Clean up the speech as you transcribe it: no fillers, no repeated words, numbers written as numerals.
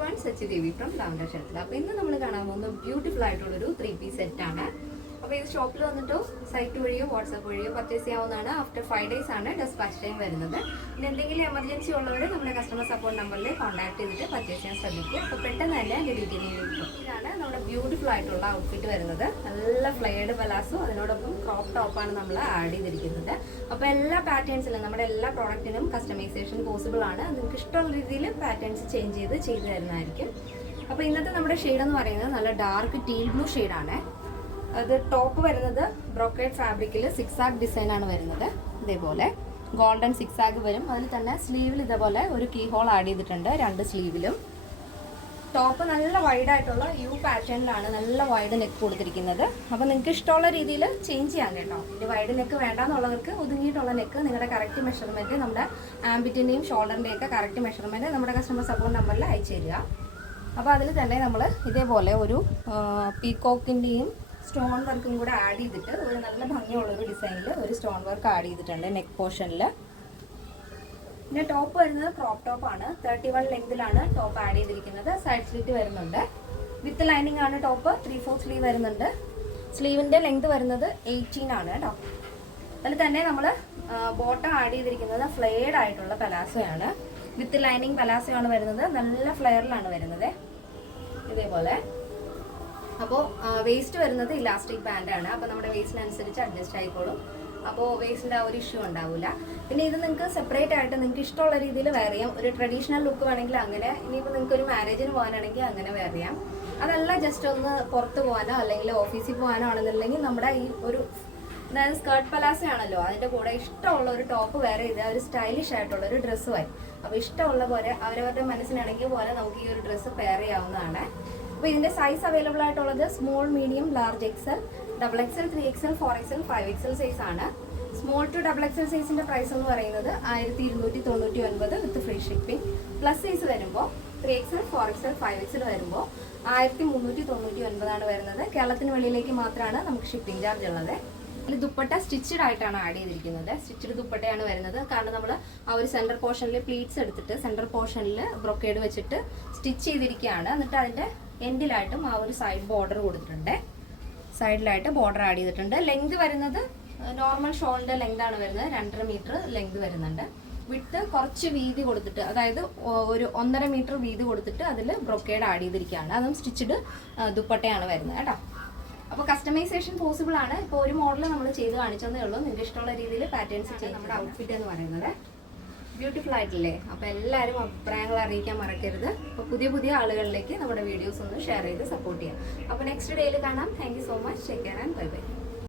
everyone, Sachi Devi from Lavender Shelter. അപ്പോൾ ഇന്ന് നമ്മൾ കാണാൻ പോകുന്ന ബ്യൂട്ടിഫുൾ ആയിട്ടുള്ളൊരു 3-piece സെറ്റാണ്. അപ്പോൾ ഇത് ഷോപ്പിൽ വന്നിട്ടോ സൈറ്റ് വഴിയോ വാട്സാപ്പ് വഴിയോ പർച്ചേസ് ചെയ്യാവുന്നതാണ്. ആഫ്റ്റർ 5 days ആണ് ഡെസ്പാച്ച് ടൈം വരുന്നത്. പിന്നെ എന്തെങ്കിലും എമർജൻസി ഉള്ളവർ നമ്മുടെ കസ്റ്റമർ സപ്പോർട്ട് നമ്പറിൽ കോൺടാക്ട് ചെയ്തിട്ട് പർച്ചേസ് ചെയ്യാൻ ശ്രമിക്കുക. അപ്പോൾ പെട്ടെന്ന് തന്നെ അതിൻ്റെ ഡീറ്റെയിലിംഗ് കിട്ടും. ഇതാണ് നമ്മുടെ ബ്യൂട്ടിഫുൾ ആയിട്ടുള്ള ഔട്ട്ഫിറ്റ് വരുന്നത്. നല്ല ഫ്ലെയർഡ് പലാസോ അതിനോടൊപ്പം ക്രോപ്പ് ടോപ്പാണ് നമ്മൾ ആഡ് ചെയ്തിരിക്കുന്നത്. അപ്പോൾ എല്ലാ പാറ്റേൺസിലും നമ്മുടെ എല്ലാ പ്രോഡക്റ്റിനും കസ്റ്റമൈസേഷൻ പോസിബിൾ ആണ്. നിങ്ങൾക്ക് ഇഷ്ടമുള്ള രീതിയിൽ പാറ്റേൺസ് ചേഞ്ച് ചെയ്ത് തരുന്നതായിരിക്കും. അപ്പോൾ ഇന്നത്തെ നമ്മുടെ ഷെയ്ഡ് എന്ന് പറയുന്നത് നല്ല ഡാർക്ക് ടീൽ ബ്ലൂ ഷെയ്ഡാണ്. അത് ടോപ്പ് വരുന്നത് ബ്രോക്കേഡ് ഫാബ്രിക്കിൽ സിക്സാഗ് ഡിസൈൻ ആണ് വരുന്നത്. ഇതേപോലെ ഗോൾഡൻ സിക്സാഗ് വരും. അതിൽ തന്നെ സ്ലീവിൽ ഇതേപോലെ ഒരു കീ ഹോൾ ആഡ് ചെയ്തിട്ടുണ്ട് 2 സ്ലീവിലും. ടോപ്പ് നല്ല വൈഡായിട്ടുള്ള യു പാറ്റേണിലാണ് നല്ല വൈഡ് നെക്ക് കൊടുത്തിരിക്കുന്നത്. അപ്പോൾ നിങ്ങൾക്ക് ഇഷ്ടമുള്ള രീതിയിൽ ചേഞ്ച് ചെയ്യാം കേട്ടോ. ഇത് വൈഡ് നെക്ക് വേണ്ടാന്നുള്ളവർക്ക് ഒതുങ്ങിയിട്ടുള്ള നെക്ക് നിങ്ങളുടെ കറക്റ്റ് മെഷർമെൻറ്റ് നമ്മുടെ ആംബിറ്റിൻ്റെയും ഷോൾഡറിൻ്റെയും ഒക്കെ കറക്റ്റ് മെഷർമെൻറ്റ് നമ്മുടെ കസ്റ്റമർ സപ്പോർട്ട് നമ്പറിൽ അയച്ചു തരിക. അപ്പോൾ അതിൽ തന്നെ നമ്മൾ ഇതേപോലെ ഒരു പീകോക്കിൻ്റെയും സ്റ്റോൺ വർക്കും കൂടെ ആഡ് ചെയ്തിട്ട് ഒരു നല്ല ഭംഗിയുള്ളൊരു ഡിസൈനിൽ ഒരു സ്റ്റോൺ വർക്ക് ആഡ് ചെയ്തിട്ടുണ്ട് നെക്ക് പോർഷനിൽ. പിന്നെ ടോപ്പ് വരുന്നത് ക്രോപ്പ് ടോപ്പാണ്. 31 ലെങ്തിലാണ് ടോപ്പ് ആഡ് ചെയ്തിരിക്കുന്നത്. സൈഡ് സ്ലിറ്റ് വരുന്നുണ്ട്. വിത്ത് ലൈനിങ് ആണ് ടോപ്പ്. 3/4 സ്ലീവ് വരുന്നുണ്ട്. സ്ലീവിൻ്റെ ലെങ്ത് വരുന്നത് 18 ആണ് കേട്ടോ. അതിൽ തന്നെ നമ്മൾ ബോട്ടം ആഡ് ചെയ്തിരിക്കുന്നത് ഫ്ലെയർഡ് ആയിട്ടുള്ള പലാസോയാണ്. വിത്ത് ലൈനിങ് പലാസോ ആണ് വരുന്നത്. നല്ല ഫ്ലെയറിലാണ് വരുന്നത് ഇതേപോലെ. അപ്പോൾ വേസ്റ്റ് വരുന്നത് ഇലാസ്റ്റിക് ബാൻഡാണ്. അപ്പോൾ നമ്മുടെ വേസ്റ്റിനനുസരിച്ച് അഡ്ജസ്റ്റ് ആയിക്കോളും. അപ്പോൾ വേസ്റ്റിൻ്റെ ആ ഒരു ഇഷ്യൂ ഉണ്ടാവില്ല. പിന്നെ ഇത് നിങ്ങൾക്ക് സെപ്പറേറ്റ് ആയിട്ട് നിങ്ങൾക്ക് ഇഷ്ടമുള്ള രീതിയിൽ വെയർ ചെയ്യാം. ഒരു ട്രഡീഷണൽ ലുക്ക് വേണമെങ്കിൽ അങ്ങനെ, ഇനിയിപ്പോൾ നിങ്ങൾക്ക് ഒരു മാരേജിന് പോകാനാണെങ്കിൽ അങ്ങനെ വെയർ ചെയ്യാം. അതല്ല ജസ്റ്റ് ഒന്ന് പുറത്ത് പോകാനോ അല്ലെങ്കിൽ ഓഫീസിൽ പോകാനോ ആണെന്നുണ്ടെങ്കിൽ നമ്മുടെ ഈ ഒരു അതായത് സ്കേർട്ട് പലാസോ ആണല്ലോ, അതിൻ്റെ കൂടെ ഇഷ്ടമുള്ള ഒരു ടോപ്പ് വെയർ ചെയ്താൽ ഒരു സ്റ്റൈലിഷ് ആയിട്ടുള്ള ഒരു ഡ്രസ്സ് വരും. അപ്പോൾ ഇഷ്ടമുള്ള പോലെ അവരവരുടെ മനസ്സിനാണെങ്കിൽ പോലെ നമുക്ക് ഈ ഒരു ഡ്രസ്സ് പെയർ ചെയ്യാവുന്നതാണ്. അപ്പോൾ ഇതിൻ്റെ സൈസ് അവൈലബിൾ ആയിട്ടുള്ളത് small, medium, large XL, XXL, 3XL, 4XL, 5XL size ആണ്. സ്മോൾ ടു XXL സൈസിൻ്റെ പ്രൈസ് എന്ന് പറയുന്നത് 1299 വിത്ത് ഫ്രീ ഷിപ്പിംഗ്. പ്ലസ് സൈസ് വരുമ്പോൾ 3XL, 4XL, 5XL വരുമ്പോൾ 1399 ആണ് വരുന്നത്. കേരളത്തിന് വെളിയിലേക്ക് മാത്രമാണ് നമുക്ക് ഷിപ്പിംഗ് ചാർജ് ഉള്ളത്. ഇതിൽ ദുപ്പട്ട സ്റ്റിച്ചഡ് ആയിട്ടാണ് ആഡ് ചെയ്തിരിക്കുന്നത്. സ്റ്റിച്ചഡ് ദുപ്പട്ടയാണ് വരുന്നത്. കാരണം നമ്മൾ ആ ഒരു സെൻറ്റർ പോർഷനിൽ പ്ലീറ്റ്സ് എടുത്തിട്ട് സെൻറ്റർ പോർഷനിൽ ബ്രൊക്കേഡ് വെച്ചിട്ട് സ്റ്റിച്ച് ചെയ്തിരിക്കുകയാണ്. എന്നിട്ട് അതിൻ്റെ എൻഡിലായിട്ടും ആ ഒരു സൈഡ് ബോർഡർ കൊടുത്തിട്ടുണ്ട്. സൈഡിലായിട്ട് ബോർഡർ ആഡ് ചെയ്തിട്ടുണ്ട്. ലെങ്ത് വരുന്നത് നോർമൽ ഷോളിൻ്റെ ലെങ്ത് ആണ് വരുന്നത്. 2.5 മീറ്റർ ലെങ്ത് വരുന്നുണ്ട്. വിട്ട് കുറച്ച് വീതി കൊടുത്തിട്ട്, അതായത് ഒരു 1.5 മീറ്റർ വീതി കൊടുത്തിട്ട് അതിൽ ബ്രൊക്കേഡ് ആഡ് ചെയ്തിരിക്കുകയാണ്. അതും സ്റ്റിച്ചഡ് ദുപ്പട്ടയാണ് വരുന്നത് കേട്ടോ. അപ്പോൾ കസ്റ്റമൈസേഷൻ പോസിബിൾ ആണ്. ഇപ്പോൾ ഒരു മോഡൽ നമ്മൾ ചെയ്ത് കാണിച്ചതേ ഉള്ളൂ. നിങ്ങൾക്ക് ഇഷ്ടമുള്ള രീതിയിൽ പാറ്റേൺസ് ചെയ്ത് നമ്മുടെ ഔട്ട്ഫിറ്റ് എന്ന് പറയുന്നത് ബ്യൂട്ടിഫുൾ ആയിട്ടില്ലേ? അപ്പോൾ എല്ലാവരും അഭിപ്രായങ്ങൾ അറിയിക്കാൻ മറക്കരുത്. അപ്പോൾ പുതിയ ആളുകളിലേക്ക് നമ്മുടെ വീഡിയോസ് ഒന്ന് ഷെയർ ചെയ്ത് സപ്പോർട്ട് ചെയ്യാം. അപ്പോൾ നെക്സ്റ്റ് ഡേയിൽ കാണാം. Thank you so much. Take care and bye bye.